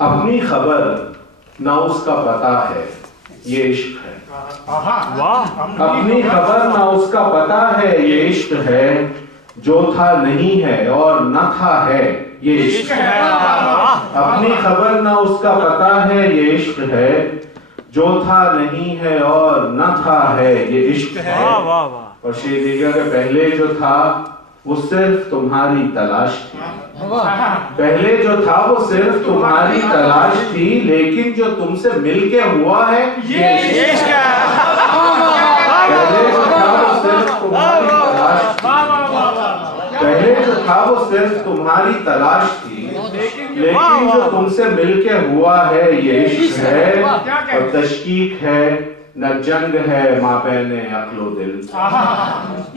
اپنی خبر نہ اس کا پتہ ہے، یہ عشق ہے۔ اپنی خبر نہ اس کا پتہ ہے، یہ عشق ہے۔ جو تھا نہیں ہے اور نہ تھا ہے، یہ عشق ہے۔ اپنی خبر نہ اس کا پتہ ہے، یہ عشق ہے۔ جو تھا نہیں ہے اور نہ تھا ہے، یہ عشق ہے۔ اور شعر دیکھا کہ پہلے جو تھا وہ صرف تمہاری تلاش تھی، پہلے جو تھا وہ صرف تمہاری تلاش تھی، لیکن جو تم سے مل کے ہوا ہے یہ عشق ہے۔ پہلے جو تھا وہ صرف تمہاری تلاش تھی، پہلے جو تھا وہ صرف تمہاری تلاش تھی، لیکن جو تم سے مل کے ہوا ہے یہ عشق ہے۔ اور تشکیق ہے نہ جنگ ہے مابین عقل و دل،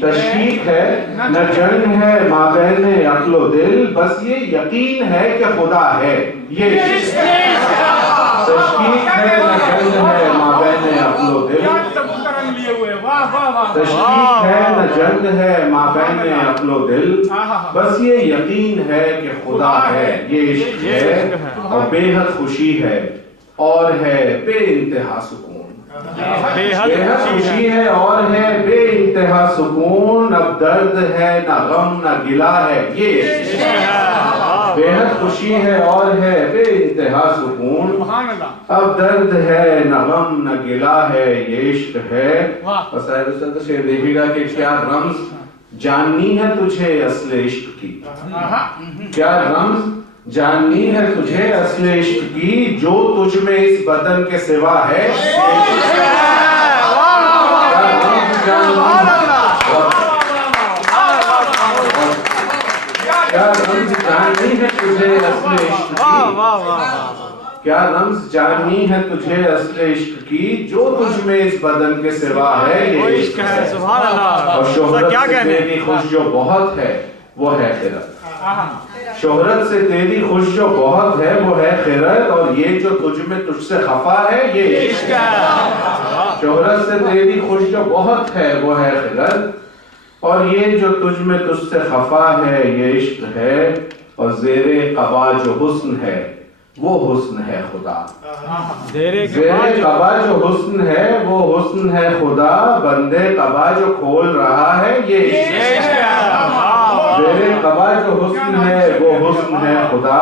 تشکیق ہے نہ جنگ ہے مابین عقل و دل، بس یہ یقین ہے کہ خدا ہے، یہ عشق ہے۔ تشکیق ہے نہ جنگ ہے مابین عقل و دل، تشکیق ہے نہ جنگ ہے مابین عقل و دل، بس یہ یقین ہے کہ خدا ہے، یہ عشق ہے۔ اور بے حد خوشی ہے اور ہے بے انتہا سکون، بے حد خوشی ہے اور ہے بے انتہا سکون، اب درد ہے نہ غم نہ گلہ ہے، یہ عشق ہے۔ بے حد خوشی ہے اور ہے بے انتہا سکون، اب درد ہے نہ غم نہ گلہ ہے، یہ عشق ہے۔ اور صاحب حسن کا شعر دیکھے گا کہ کیا رمز جاننی ہے تجھے اصل عشق کی، کیا رمز جاننی ہے تجھے اصل عشق کی، جو تجھ میں اس بدن کے سوا ہے، کیا رمز جاننی ہے تجھے اصل عشق کی، کیا رمز جاننی ہے تجھے اصل عشق کی، جو تجھ میں اس بدن کے سوا ہے، یہ عشق ہے۔ اور شہرت سے تیری خوش جو بہت ہے وہ ہے خیرت، شہرت سے تیری خوش جو بہت ہے وہ ہے خیرت، اور یہ جو تجھ میں تجھ سے خفا ہے یہ عشق ہے۔ شہرت سے تیری خوش جو بہت ہے وہ ہے خیرت، اور یہ جو تجھ میں تجھ سے خفا ہے یہ عشق ہے۔ اور زیر قبا جو حسن ہے وہ حسن ہے خدا، زیر قبا جو حسن ہے وہ حسن ہے خدا، بندے قبا جو کھول رہا ہے یہ عشق ہے۔ زیر قبا جو حسن ہے وہ حسن ہے خدا،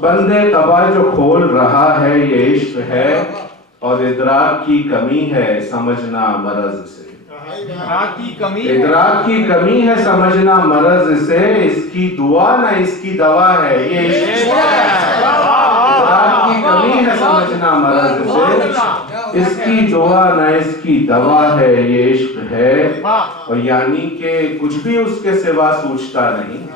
بندے قبا جو کھول رہا ہے یہ عشق ہے۔ اور ادراک کی کمی ہے سمجھنا مرض سے، ادراک کی کمی ہے سمجھنا مرض سے، اس کی دعا نہ اس کی دوا ہے یہ عشق ہے۔ ادراک کی کمی ہے سمجھنا مرض سے، اس کی دعا نہ اس کی دوا ہے یہ عشق ہے۔ اور یعنی کہ کچھ بھی اس کے سوا سوچتا نہیں،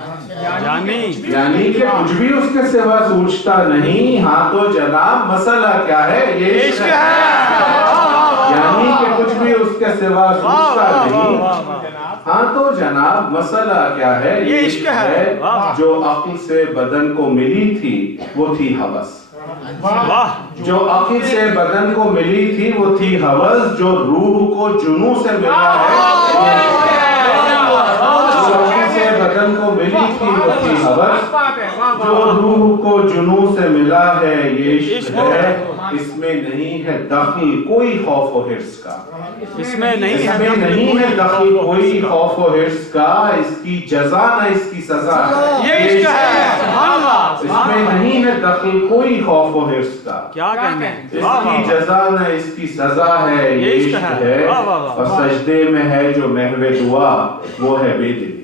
یعنی کہ کچھ بھی اس کے سوا سوچتا نہیں، ہاں تو جناب مسئلہ کیا ہے یہ عشق ہے۔ یعنی کہ کچھ بھی اس کے سوا سوچتا نہیں، ہاں تو جناب مسئلہ کیا ہے یہ عشق ہے۔ جو عقل سے بدن کو ملی تھی وہ تھی ہوس، جو عقل سے بدن کو ملی تھی وہ تھی ہوس، جو روح کو جنوں سے ملا ہے، جو عقل سے بدن کو ملی تھی وہ تھی ہوس، جو روح کو جنوں سے ملا ہے یہ عشق ہے۔ اس میں نہیں ہے دخل کوئی خوف و حرص کا، اس میں نہیں ہے دخل کوئی خوف و حرص کا، اس کی جزا نہ اس کی سزا ہے یہ عشق ہے۔ اس میں نہیں ہے دخل کوئی خوف و حرص کا، اس کی جزا نہ اس کی سزا ہے یہ عشق ہے۔ اور سجدے میں ہے جو محو دعا وہ ہے بے دلی،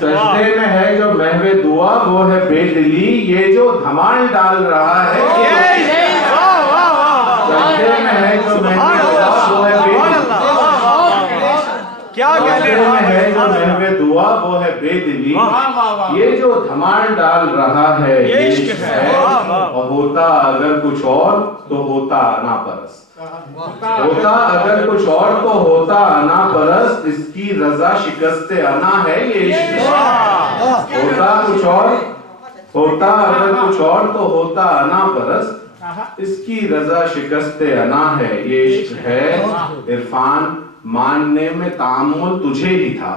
سجدے میں ہے جو محو دعا وہ ہے بے دلی، یہ جو دھمال ڈال رہا ہے سجدے میں ہے جو محو دعا وہ ہے بے دلی، سجدے میں ہے جو محو دعا وہ ہے بے دلی، یہ جو دھمال ڈال رہا ہے یہ عشق ہے۔ اور ہوتا اگر کچھ اور تو ہوتا ناپرست، ہوتا اگر کچھ اور تو ہوتا انا پرست، اس کی رضا شکست انا ہے یہ عشق ہے۔ ہوتا کچھ اور، ہوتا اگر کچھ اور تو ہوتا انا پرست، اس کی رضا شکست انا ہے یہ عشق ہے۔ عرفان ماننے میں تعامل تجھے ہی تھا،